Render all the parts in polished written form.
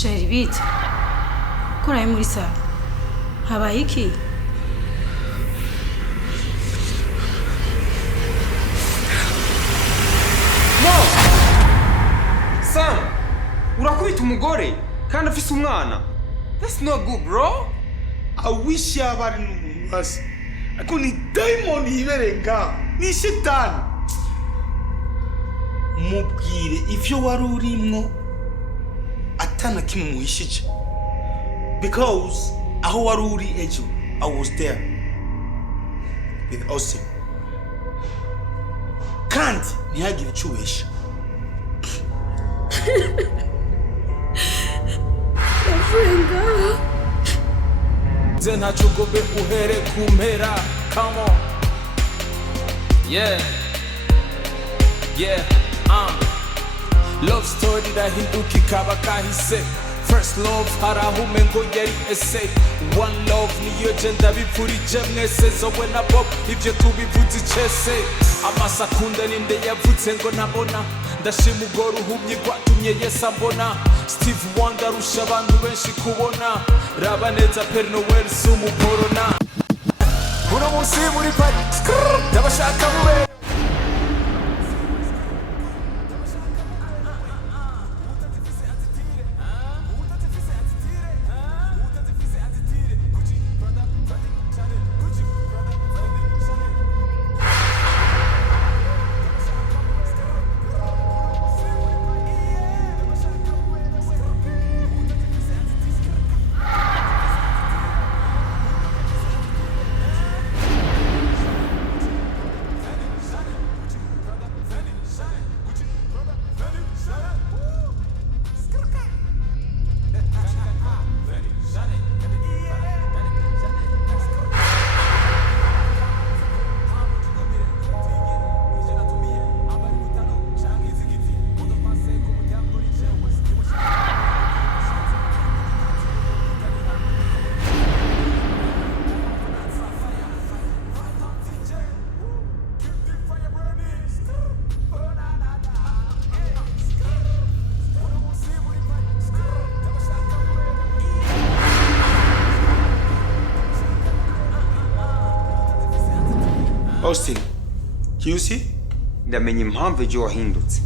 Sheri bite koraye muri sala habaye iki? No! Sam, urakubita umugore kandi afise umwana. That's not good, bro. I wish yabari n'umuntu wasi. Ako ni diamond yiberenga. Ni shitani. Mubwire ivyo wari urimwo atana kimwe muhishije. Because aho wari uri ejo, I was there with Austin. Kandi ntihagire icubesha. Avuga. Zena chugobe uhere kumpera. Come on. Yeah. Love story dahinduka ikaba kahise. First love harahume ngo yari essay. One love niyo je ndabipfurije mwese zowe na Bob ivyo tubivuze icese. Amasakunda ninde yavutse ngo nabona. Ndashima ugora uhumye gwatumye Yesu ambona. Steve Wonder arusha abantu benshi kubona. Raba neza Père Noël sumuporona. Uno munsi muri Paris ndabashaka mube. Austin, you see? Ndamenye impamvu ejo wahindutse.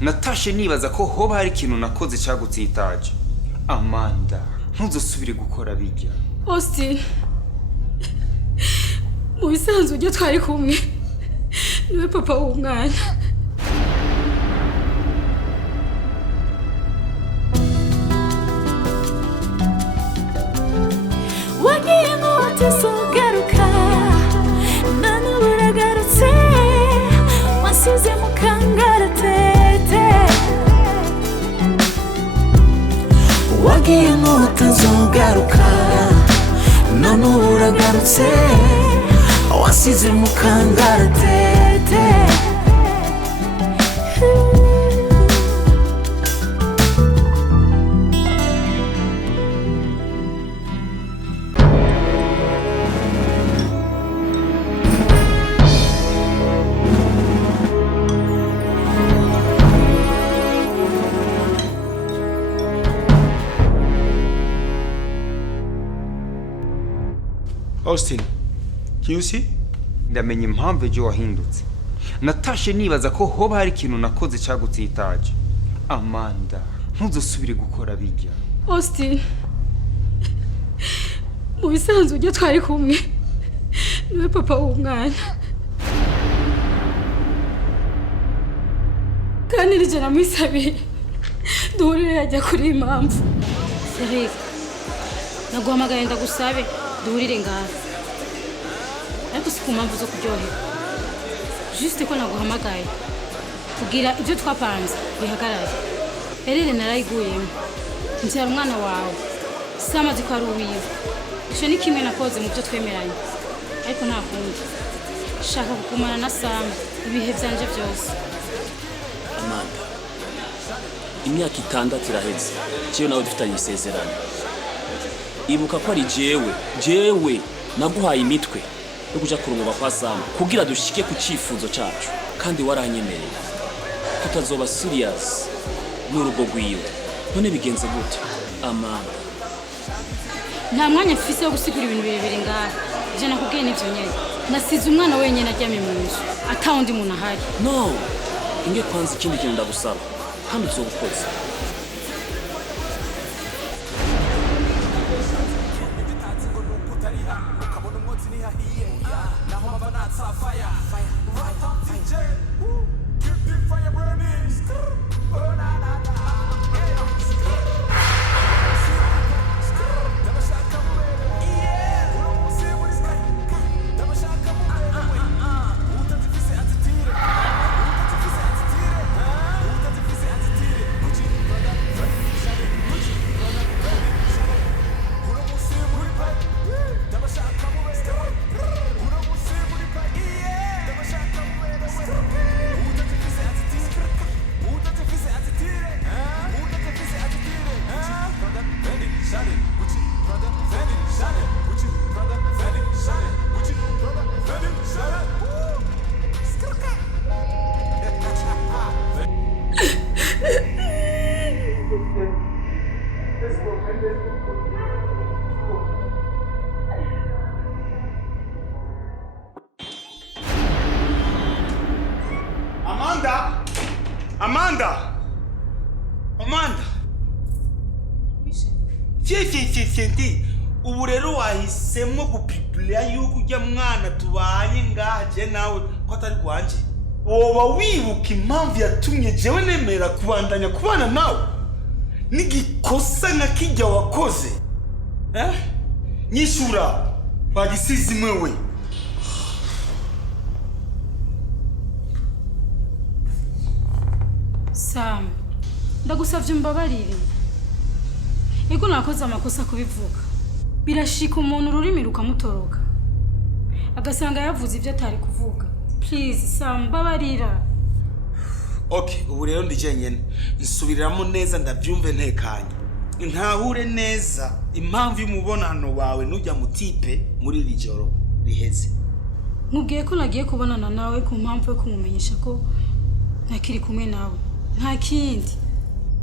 Natashe nibaza ko hoba hari ikintu nakoze cyagutsitaje. Amanda, ntuzosubire gukora bijya. Austin. Mu bisanzwe ujye twari kumwe. Niwe papa w'umwana. Wagiye ngo utisogaruka. Wasize mu kangaratete. Wagiye ngo utazogaruka none uragarutse wasize mu kangaratete. Austin, you see? Ndamenye impamvu ejo wahindutse. Natashe nibaza ko hoba hari ikintu nakoze cyagutsitaje. Amanda, ntuzosubire gukora bijya. Austin. Mu bisanzwe ujye twari kumwe. Niwe papa w'umwana. Kandi nije namwisabiye. Duhurire yajya kuri impamvu. Sereka. Naguhamagaye ndagusabe. Duhurire ngaho. Ariko si ku mpamvu zo kuryohera. Juste ko naguhamagaye. Kugira ibyo twapanze bihagarare. Erere narayiguyemo. Nzira umwana wawe. Samaze ko ari uwiwe. Isho ni kimwe nakoze mu byo twemeranye. Ariko nta kundi. Shaka kukumana na Sam ibihe byanje byose. Amanda. Imyaka 6 iraheze. Cyo nawe dufitanye isezerano. Ibuka ko ari jewe naguhaye imitwe yo kuja kurunguba kwa Sam kugira dushike ku cifuzo cacu kandi waranyemereye tutazoba serious n'urugo rwiwe none bigenze gute Amanda, nta mwanya mfise wo gusigura ibintu birebire ngaha. Je nakubwiye n'ivyo nyene. Nasize umwana wenyene aryamye mu nzu ata wundi muntu ahari. no, inge kwanza ikindi kintu ndagusaba kandi uzogukoze. Amanda! Fienti, ubu rero wahisemo gupipulira yuko ujya mwana tubanye ngaha je nawe ko atari kwanje. Woba wibuka impamvu yatumye jewe nemera kubandanya kubana nawe? Nigikosa nka kijya wakoze. Nyishura bagisizi mwewe. Sam, ndagusavye umbabarire. Ego nakoze amakosa kubivuga. Birashika umuntu ururimi rukamutoroka. Agasanga yavuze ivyo atari kuvuga. Please, Sam, mbabarira. Okay, ubu rero ndi jenyene. Nsubiriramo neza ndavyumve ntekanye. Ntahure neza impamvu y'umubonano wawe nujya mutipe muri iri joro riheze. Nkubwiye ko nagiye kubonana nawe ku mpamvu yo kumumenyesha ko ntakiri kumwe nawe. Nta kindi.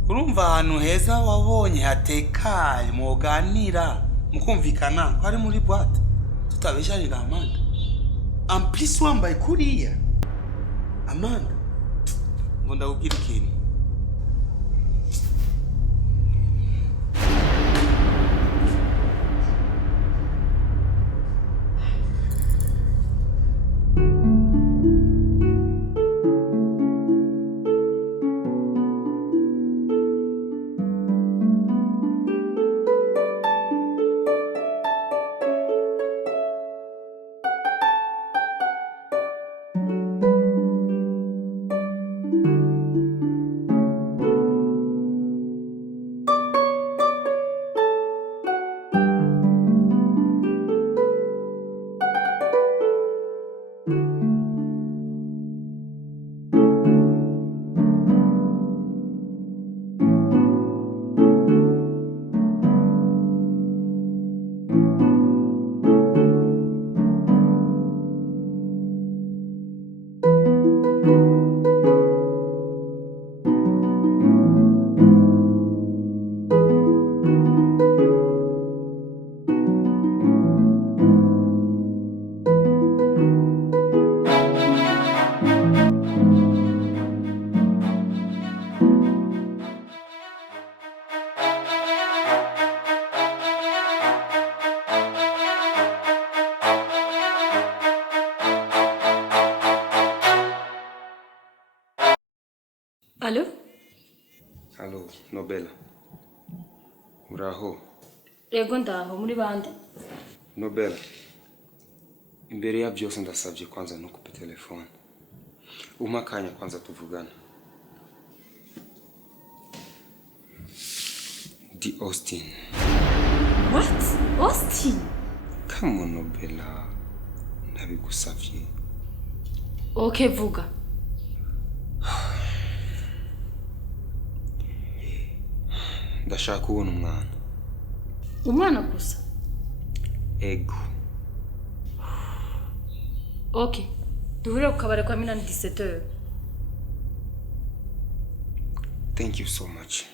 Urumva ahantu heza wabonye hatekaye muganira mukumvikana ko ari muri boîte tutabesharira Amanda. Amplis wambaye kuriya Amanda, ngo ndakubwira ikintu. Allô? Allô, Nobela. Uraho? Ego ndaho muri bande. Nobela. Imbere ya byose ndasabye kwanza ntukupe telefone. Umpa akanya kwanza tuvugana. Di Austin. What? Austin? Come on, Nobela. Nabigusavye. Okay, vuga. Ndashaka kubona umwana. Umwana gusa? Ego. Okay. Duhurire ku kabari kwa Minani 17h. Thank you so much.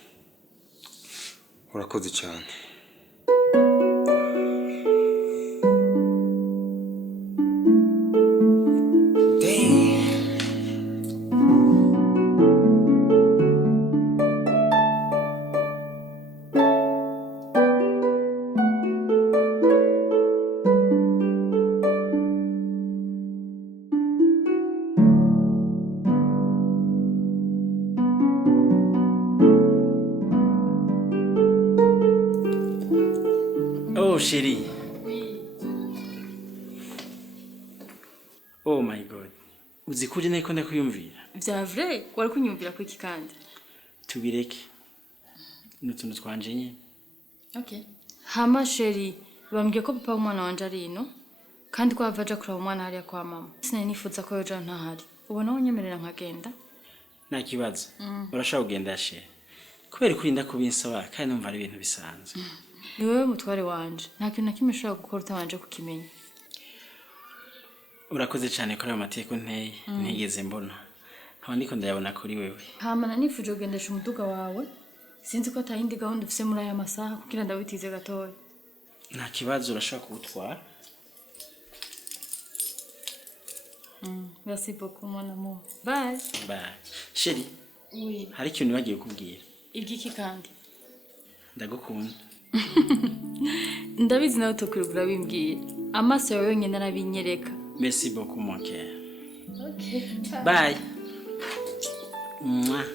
urakoze cyane. Oh, chérie. Oh my god. Uzi kuje neko ndakuyumvira. Vya vrai wari kunyumvira ku iki kandi? Tubireke. N'utuntu twanje nyine. Okay. Hama sheri, bambwiye ko papa w'umwana wanje ari ino kandi ko avaja kuraba umwana hariya kwa mama. Sinari nifuza ko yoja ntahari. Ubona wonyemerera nkagenda? Nta kibazo. Urashaka kugenda sheri. Kubera kurinda kubinsaba kandi numva ari ibintu bisanzwe. Ni wewe mutware wanje. Nta kintu na kimwe ushobora gukora utabanje kukimenya. Urakoze cyane kuri ayo mateko nteye. Ntigeze mbona. Nkaba ndiko ndayabona kuri wewe. Hama nanifuje kugendesha umuduga wawe. Sinzi ko atayindi gahunda ufise muri aya masaha kugira ndabitize gatoya. Nta kibazo urashaka kuwutwara. Merci beaucoup mon amour. Bye. Bye. Sheri. Oui. Hari ikintu bagiye kubwira. Igiki kandi? Ndagukunda. Ndabizi nawe tukwirugura bimbwiye. Amaso yawe yonyine arabinyereka. Merci beaucoup mon cœur. Okay. Bye. Mwah.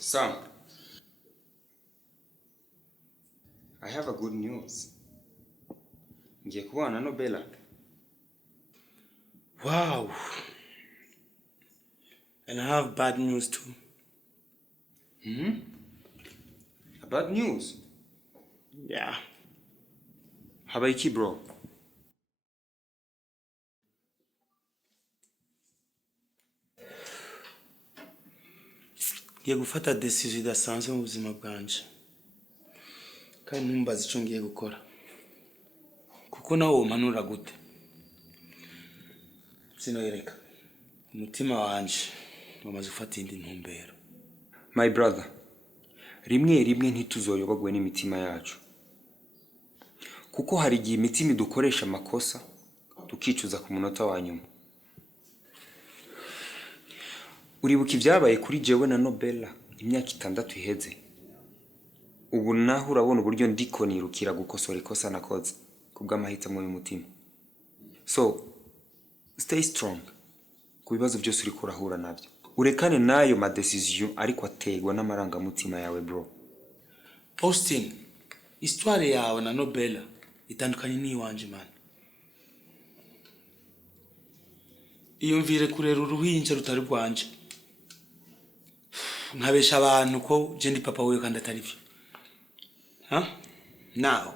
Sam, I have a good news. Ngiye kubana no Bella. Wow. And I have bad news too. Bad news? Yeah. Habaye iki bro? Ngiye gufata decision idasanzwe mu buzima bwanje. Kandi ntumbaze icyo ngiye gukora. Kuko nawe umanura gute. Sinoyereka. Umutima wanje wamaze gufata indi ntumbero. My brother, rimwe rimwe ntituzoyobogwe n'imitima yacu. Kuko hari igihe imitima dukoresha amakosa tukicuza ku munota wa nyuma. Uribuka ibyabaye kuri jewe na Nobella imyaka 6 iheze. Ubu naho urabona uburyo ndiko nirukira gukosora ikosa nakoze kubw'amahitamo y'umutima. So stay strong ku bibazo byose uri kurahura nabyo. Urekane nayo ma decision ariko ategwa n'amarangamutima yawe bro. Austin, histoire yawe na Nobella itandukanye n'iwanje man. Iyumvire kurera uruhinja rutari rwanje. Nkabesha abantu ko je ndi papa wewe kandi atari byo. Now,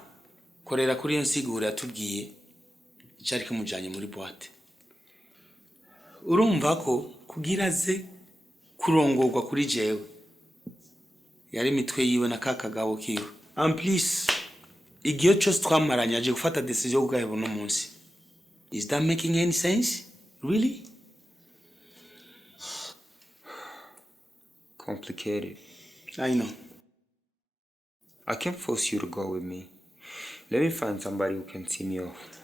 korera kuri nsigura yatubwiye cyari kimujanye muri boîte. Urumva ko kugira ze kurongorwa kuri jewe yari mitwe yiwe na kakagabo kiwe. And please, igihe cyose twamaranye aje gufata decision yo kugaheba no munsi. Is that making any sense? Really? Complicated. I know. I can't force you to go with me. Let me find somebody who can see me off.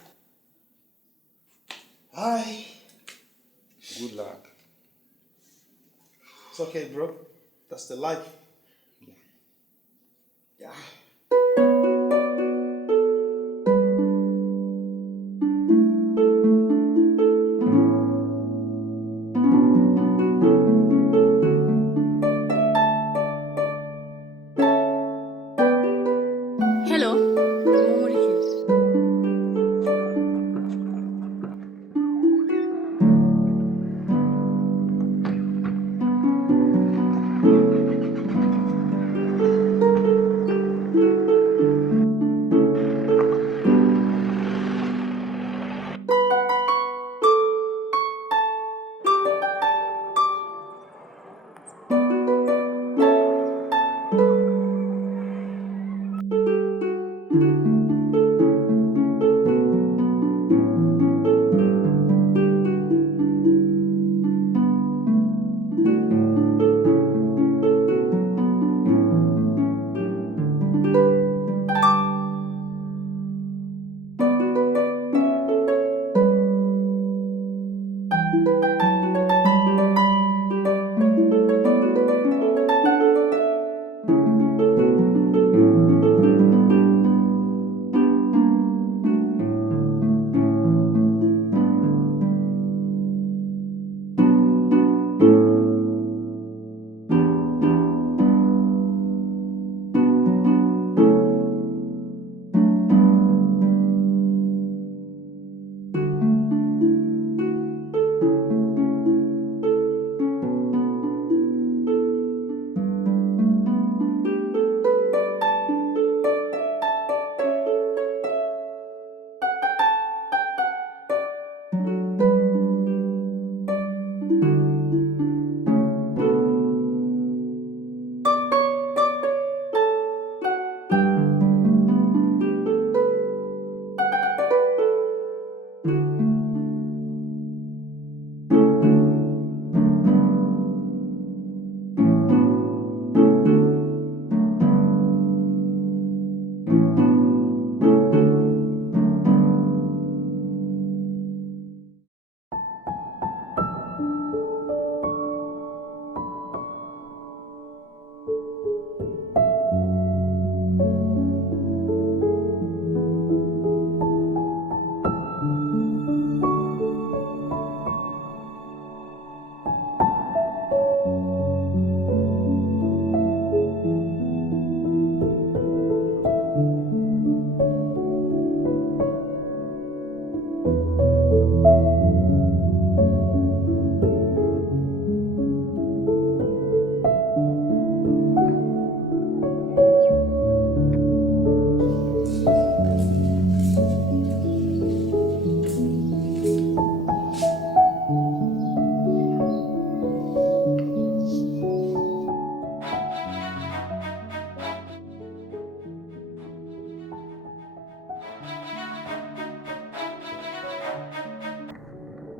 Hi. Good luck. It's okay, bro. That's the life. Yeah. Hello. Mumuriki.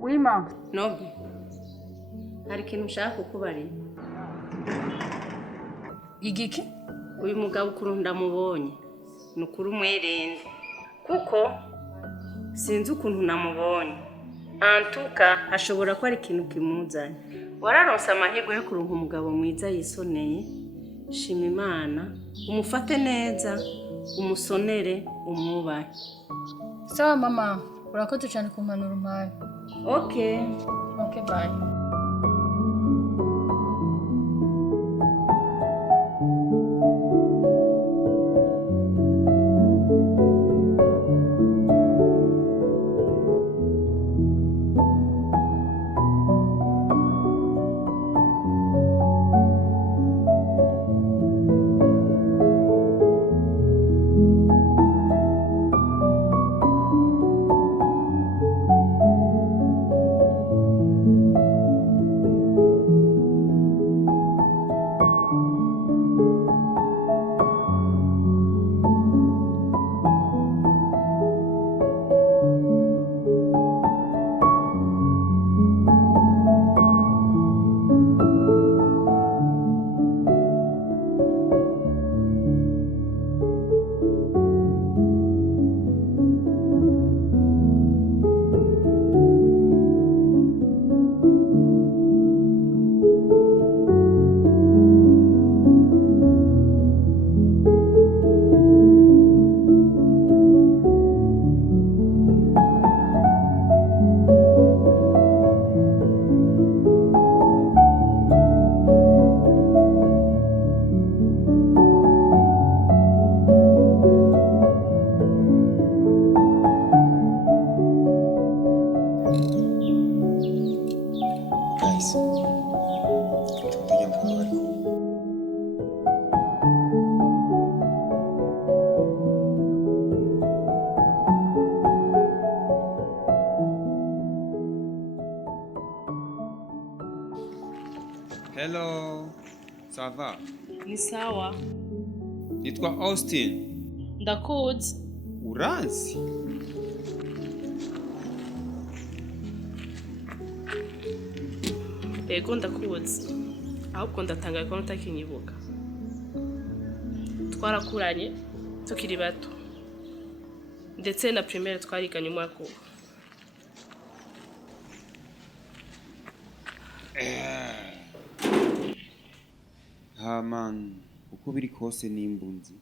Wima. Nobi, hari ikintu ushaka kukubarira. Igiki? Uyu mugabo ukuntu ndamubonye ni ukuri umwirinze kuko sinzi ukuntu namubonye. Antuka hashobora ko ari ikintu kimuzanye. Wararonse amahirwe yo kuronka umugabo mwiza yisoneye. Shima Imana, umufate neza, umusonere, umwubahe. Sawa mama, urakoze cyane kumpanura umpaye. Okay. Okay, bye. Hello, ça va? Ni sawa. Nitwa Austin. Ndakuzi. Uranzi? Ego ndakuzi. Ahubwo ndatangaye ko utakinyibuka. Twarakuranye tukiri bato. Ndetse na primaire twariganye umwaka uwo. Man, uko biri kose n'imbunzi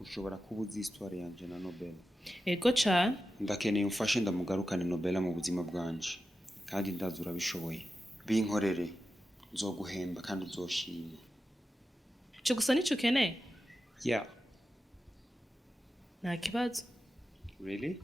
ushobora kuba uzi histoire yanje na Nobela. Ego cyane. Ndakeneye umfashe ndamugarukane Nobela mu buzima bwanje kandi ndazi urabishoboye. Binkorere nzoguhemba kandi uzoshima. Cyo gusa nico ukeneye? Yeah. Nta kibazo. Really?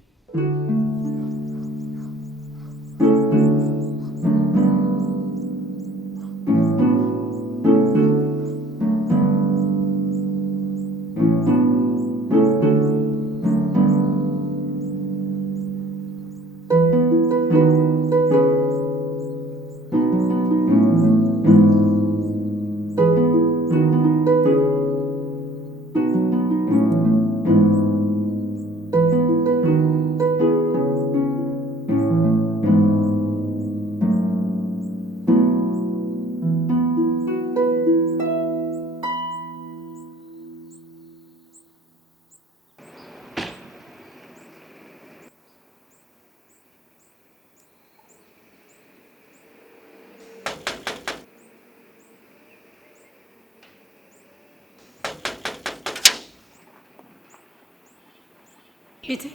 bite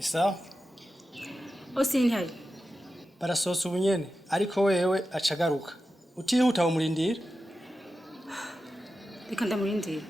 Isawa Osini hari barasosa ubunyene ariko wewe acagaruka utihuta umurindira reka ndamurindira